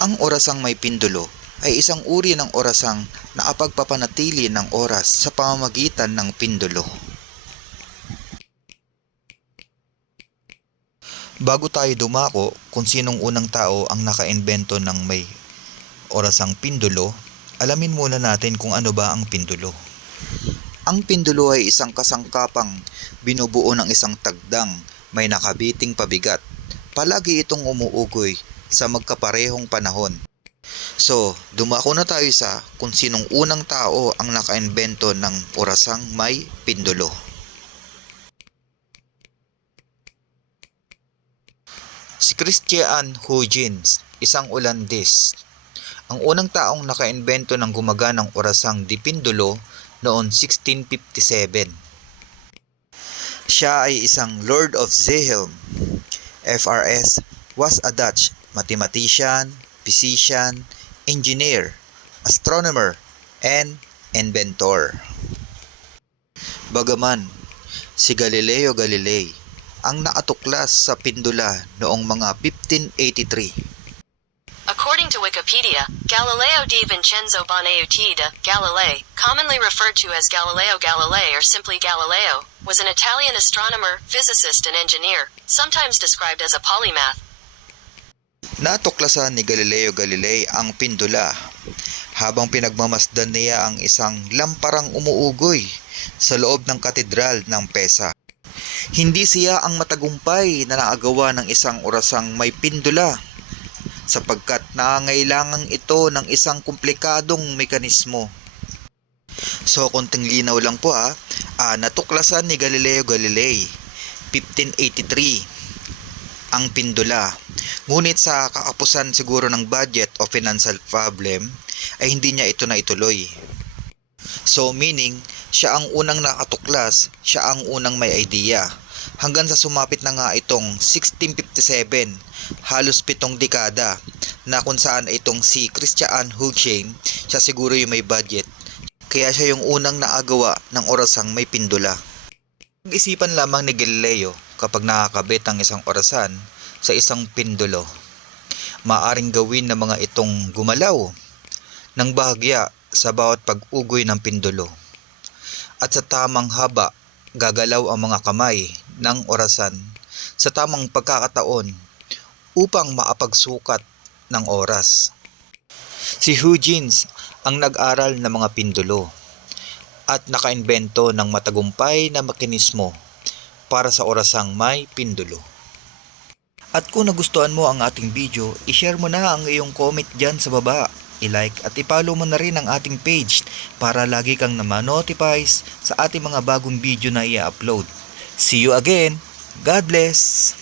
Ang orasang may pindulo ay isang uri ng orasang nakapagpapanatili ng oras sa pamamagitan ng pindulo. Bago tayo dumako kung sinong unang tao ang nakaimbento ng may orasang pindulo, alamin muna natin kung ano ba ang pindulo. Ang pindulo ay isang kasangkapang binubuo ng isang tagdang may nakabiting pabigat. Palagi itong umuugoy sa magkaparehong panahon. So, dumako na tayo sa kung sinong unang tao ang nakaimbento ng orasang may pindulo. Si Christian Huygens, isang Ulandis. Ang unang taong nakaimbento ng gumaganang orasang dipindulo noon 1657. Siya ay isang Lord of Zeehelm. FRS was a Dutch mathematician, physician, engineer, astronomer, and inventor. Bagaman, si Galileo Galilei ang nakatuklas sa pindula noong mga 1583. According to Wikipedia, Galileo di Vincenzo Bonaeutida, Galilei, commonly referred to as Galileo Galilei or simply Galileo, was an Italian astronomer, physicist and engineer, sometimes described as a polymath. Natuklasan ni Galileo Galilei ang pindula habang pinagmamasdan niya ang isang lamparang umuugoy sa loob ng katedral ng Pesa. Hindi siya ang matagumpay na nakagawa ng isang orasang may pindula sapagkat nangangailangan ito ng isang komplikadong mekanismo. So, konting linaw lang po ha, ah, natuklasan ni Galileo Galilei 1583 ang pindula. Ngunit sa kakapusan siguro ng budget o financial problem ay hindi niya ito na ituloy. So meaning, siya ang unang nakatuklas, siya ang unang may idea. Hanggang sa sumapit na nga itong 1657, halos pitong dekada, na kung saan itong si Christian Huygens, siya siguro yung may budget. Kaya siya yung unang naagawa ng orasang may pindula. Pag-isipan lamang ni Galileo kapag nakakabit ang isang orasan sa isang pindulo. Maaring gawin ng mga itong gumalaw ng bahagya sa bawat pag-ugoy ng pindulo. At sa tamang haba, gagalaw ang mga kamay ng orasan sa tamang pagkakataon upang maapagsukat ng oras. Si Huygens ang nag-aral ng mga pindulo at nakaimbento ng matagumpay na mekanismo para sa orasang may pindulo. At kung nagustuhan mo ang ating video, ishare mo na ang iyong comment dyan sa baba. I-like at i-follow mo na rin ang ating page para lagi kang na-notifies sa ating mga bagong video na i-upload. See you again! God bless!